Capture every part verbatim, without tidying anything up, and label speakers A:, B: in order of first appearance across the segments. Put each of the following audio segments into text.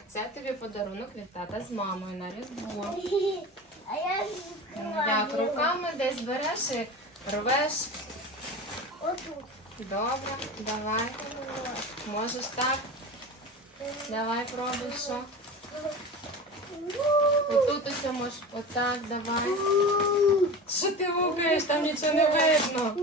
A: це тобі подарунок від тата з мамою на Різдво.
B: А я
A: Як руками десь береш і рвеш.
B: отут.
A: Добре, давай. Можеш так? Давай пробуй, що? Отут усе можеш. Отак, давай. Що ти гукаєш? Там нічого не видно.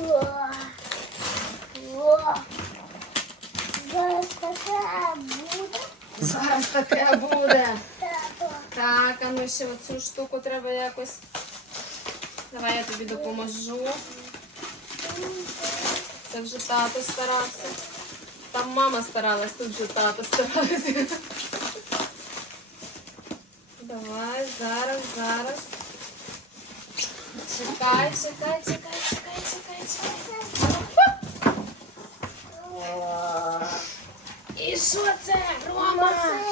B: Зараз таке буде.
A: Зараз таке буде.
B: Тато.
A: Так, а ну ще оцю штуку треба якось. Давай я тобі допоможу. Це вже тато старався. Там мама старалась, тут вже тато старався. Давай, зараз, зараз. Чекай, чекай, чекай, чекай, чекай, чекай. І що це, Рома?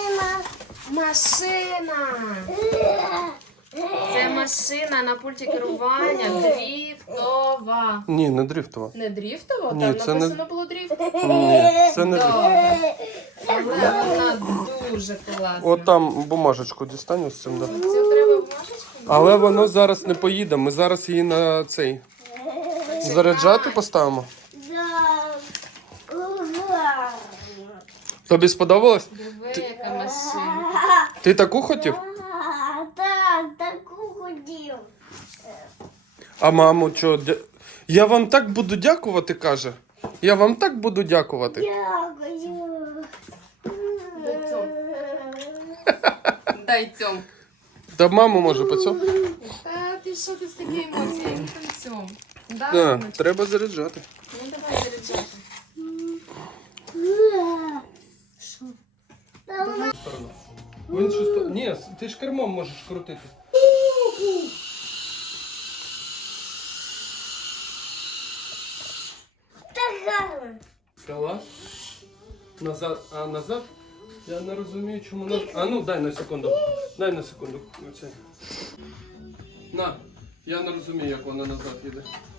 A: Машина. Це машина на пульті керування дріфтова.
C: Ні, не дрифтова.
A: Не дріфтова?
C: Ні,
A: Там
C: це не-
A: написано було дріфт.
C: Ні, це не дрифтова.
A: Добре. Але вона дуже класна.
C: От там бумажечку дістану з цим. Да.
A: Цю треба бумажечку?
C: Але воно зараз не поїде. Ми зараз її на цей заряджати поставимо. Тобі сподобалось?
A: Диви, яка машина.
C: Ти таку хотів?
B: Так, таку хотів.
C: А маму що? дя- Я вам так буду дякувати, каже. Я вам так буду дякувати.
B: Дякую.
A: Дай цьом. Дай цьом.
C: Та маму може по цьому?
A: Та ти що ти з такі емоції? Не танцюм. Да,
C: Так,
A: Ромочка?
C: треба заряджати.
A: Ну давай заряджати.
B: Що?
C: В іншу сторону. Ні, ти ж кермом можеш крутити.
B: Так гарно.
C: Клас. Назад. А назад? Я не розумію, чому назад. А ну дай на секунду. Дай на секунду. Оце. На. Я не розумію, як вона назад їде.